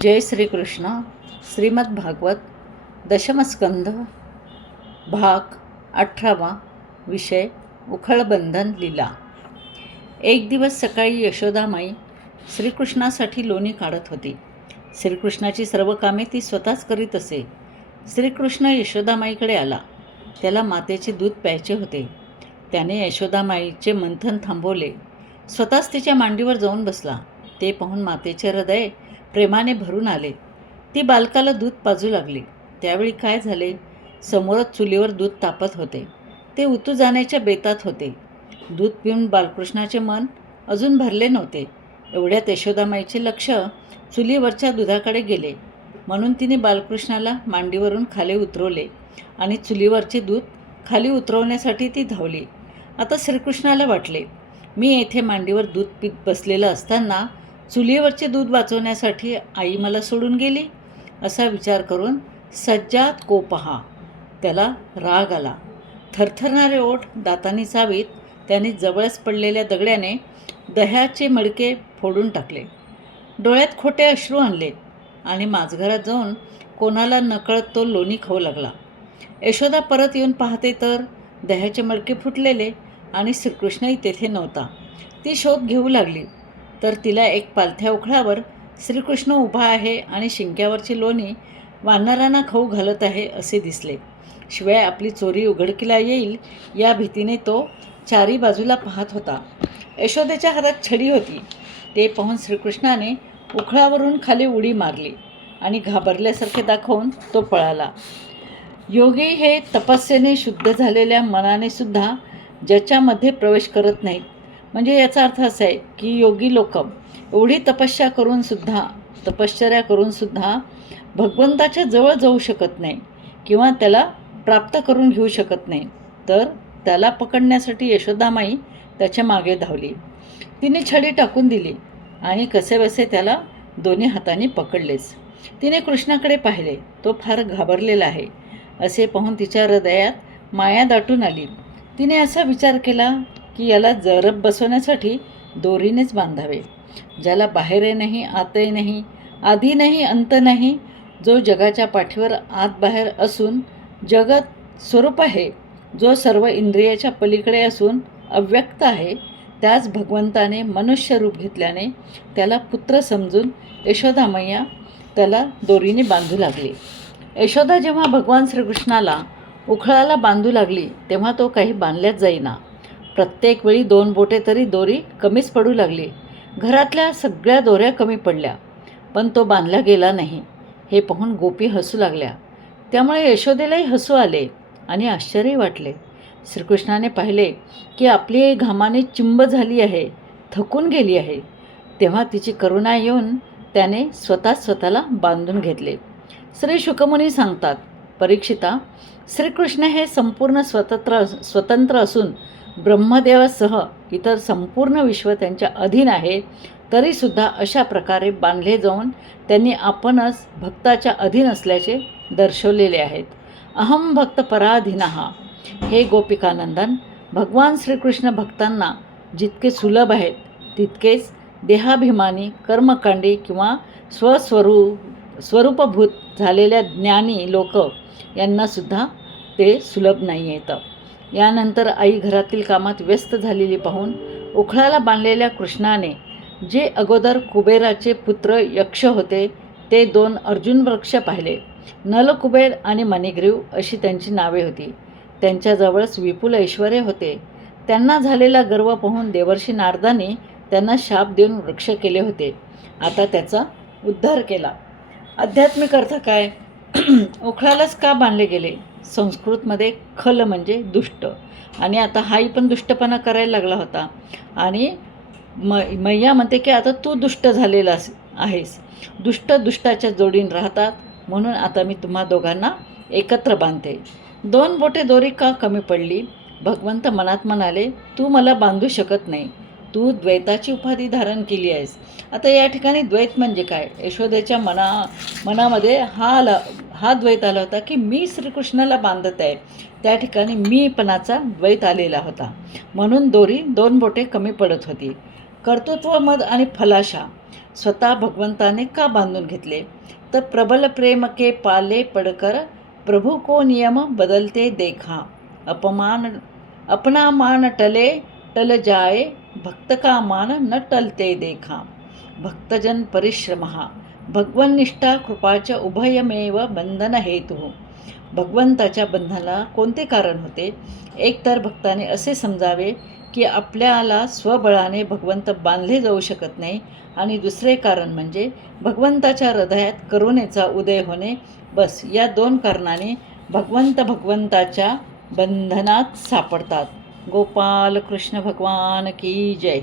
जय श्रीकृष्ण. श्रीमद भागवत दशमस्कंध भाग अठरावा विषय उखळबंधन लीला. एक दिवस सकाळी यशोदामाई श्रीकृष्णासाठी लोणी काढत होती. श्रीकृष्णाची सर्व कामे ती स्वतःच करीत असे. श्रीकृष्ण यशोदामाईकडे आला. त्याला मातेचे दूध प्यायचे होते. त्याने यशोदामाईचे मंथन थांबवले. स्वतःच तिच्या मांडीवर जाऊन बसला. ते पाहून मातेचे हृदय प्रेमाने भरून आले. ती बालकाला दूध पाजू लागली. त्यावेळी काय झाले? समोरच चुलीवर दूध तापत होते. ते उतू जाण्याच्या बेतात होते. दूध पिऊन बालकृष्णाचे मन अजून भरले नव्हते. एवढ्यात यशोदामाईचे लक्ष चुलीवरच्या दुधाकडे गेले. म्हणून तिने बालकृष्णाला मांडीवरून खाली उतरवले आणि चुलीवरचे दूध खाली उतरवण्यासाठी ती धावली. आता श्रीकृष्णाला वाटले मी येथे मांडीवर दूध पीत बसलेलं असताना चुलीवरचे दूध वाचवण्यासाठी आई मला सोडून गेली. असा विचार करून सज्जात कोपहा त्याला राग आला. थरथरणारे ओठ दातांनी चावीत त्याने जवळच पडलेल्या दगड्याने दह्याचे मडके फोडून टाकले. डोळ्यात खोटे अश्रू आणले आणि माझघरात जाऊन कोणाला नकळत तो लोणी खाऊ लागला. यशोदा परत येऊन पाहते तर दह्याचे मडके फुटलेले आणि श्रीकृष्णही तेथे नव्हता. ती शोध घेऊ लागली. तर तिला एक पालथ्या उखळावर श्रीकृष्ण उभा आहे आणि शिंक्यावरची लोणी वानरांना खाऊ घालत आहे असे दिसले. शिवाय आपली चोरी उघडकीला येईल या भीतीने तो चारी बाजूला पाहत होता. यशोदेच्या हातात छडी होती. ते पाहून श्रीकृष्णाने उखळावरून खाली उडी मारली आणि घाबरल्यासारखे दाखवून तो पळाला. योगी हे तपस्येने शुद्ध झालेल्या मनाने सुद्धा ज्याच्यामध्ये प्रवेश करत नाहीत. म्हणजे याचा अर्थ असा आहे की योगी लोक एवढी तपस्या करूनसुद्धा तपश्चर्या करूनसुद्धा भगवंताच्या जवळ जाऊ शकत नाही किंवा त्याला प्राप्त करून घेऊ शकत नाही तर त्याला पकडण्यासाठी यशोदामाई त्याच्यामागे धावली. तिने छडी टाकून दिली आणि कसेबसे त्याला दोन्ही हाताने पकडलेच. तिने कृष्णाकडे पाहिले तो फार घाबरलेला आहे असे पाहून तिच्या हृदयात माया दाटून आली. तिने असा विचार केला की याला जरब बसवण्यासाठी दोरीनेच बांधावे. ज्याला बाहेरही नाही आतही नाही आधी नाही अंत नाही जो जगाच्या पाठीवर आत बाहेर असून जगत स्वरूप आहे जो सर्व इंद्रियाच्या पलीकडे असून अव्यक्त आहे त्याच भगवंताने मनुष्य रूप घेतल्याने त्याला पुत्र समजून यशोदामय्या त्याला दोरीने बांधू लागली. यशोदा जेव्हा भगवान श्रीकृष्णाला उखळाला बांधू लागली तेव्हा तो काही बांधल्याच जाईना. प्रत्येक वेळी दोन बोटे तरी दोरी कमीच पडू लागली. घरातल्या सगळ्या दोऱ्या कमी पडल्या पण तो बांधला गेला नाही. हे पाहून गोपी हसू लागल्या. त्यामुळे यशोदेलाही हसू आले आणि आश्चर्य वाटले. श्रीकृष्णाने पाहिले की आपली घामाने चिंब झाली आहे थकून गेली आहे. तेव्हा तिची करुणा येऊन त्याने स्वतः स्वतःला बांधून घेतले. श्री शुकमुनी सांगतात परीक्षिता श्रीकृष्ण हे संपूर्ण स्वतंत्र स्वतंत्र असून ब्रह्मदेवासह इतर संपूर्ण विश्व त्यांच्या अधीन आहे तरीसुद्धा अशा प्रकारे बांधले जाऊन त्यांनी आपणच भक्ताच्या अधीन असल्याचे दर्शवलेले आहेत. अहम भक्त पराधीनहा हे गोपिकानंदन भगवान श्रीकृष्ण भक्तांना जितके सुलभ आहेत तितकेच देहाभिमानी कर्मकांडी किंवा स्वस्वरू स्वरूपभूत झालेल्या ज्ञानी लोक यांनासुद्धा ते सुलभ नाही येतं यानंतर आई घरातील कामात व्यस्त झालेली पाहून उखळाला बांधलेल्या कृष्णाने जे अगोदर कुबेराचे पुत्र यक्ष होते ते दोन अर्जुन वृक्ष पाहिले नलकुबेर आणि मणिग्रीव अशी त्यांची नावे होती. त्यांच्याजवळच विपुल ऐश्वर होते. त्यांना झालेला गर्व पाहून देवर्षी नारदाने त्यांना शाप देऊन वृक्ष केले होते. आता त्याचा उद्धार केला. आध्यात्मिक अर्थ काय? उखळालाच का बांधले गेले? संस्कृतमध्ये खल म्हणजे दुष्ट. आणि आता हाही पण दुष्टपणा करायला लागला होता. आणि म मैया म्हणते की आता तू दुष्ट झालेला आहेस. दुष्ट दुष्टाच्या जोडीन राहतात. म्हणून आता मी तुम्हा दोघांना एकत्र बांधते. दोन बोटे दोरी का कमी पडली? भगवंत मनात म्हणाले तू मला बांधू शकत नाही. तू द्वैताची उपाधी धारण केली आहेस. आता या ठिकाणी द्वैत म्हणजे काय? यशोदेच्या मना मनामध्ये हा आला हा द्वैत आला होता की मी श्रीकृष्णाला बांधत आहे. त्या ठिकाणी मीपणाचा द्वैत आलेला होता. म्हणून दोरी दोन बोटे कमी पडत होती. कर्तृत्व मद आणि फलाशा स्वतः भगवंताने का बांधून घेतले? तर प्रबल प्रेम के पाले पडकर प्रभू को नियम बदलते देखा. अपमान अपना मान टले टल जाय भक्त का मान न टलते देखा. भक्तजन परिश्रम भगवन्निष्ठा कृपाच्या उभयमेव बंधन हेतू भगवंताच्या बंधनाला कोणते कारण होते? एकतर भक्ताने असे समजावे की आपल्याला स्वबळाने भगवंत बांधले जाऊ शकत नाही आणि दुसरे कारण म्हणजे भगवंताच्या हृदयात करुणेचा उदय होणे. बस या दोन कारणाने भगवंत भगवंताच्या बंधनात सापडतात. गोपाल कृष्ण भगवान की जय.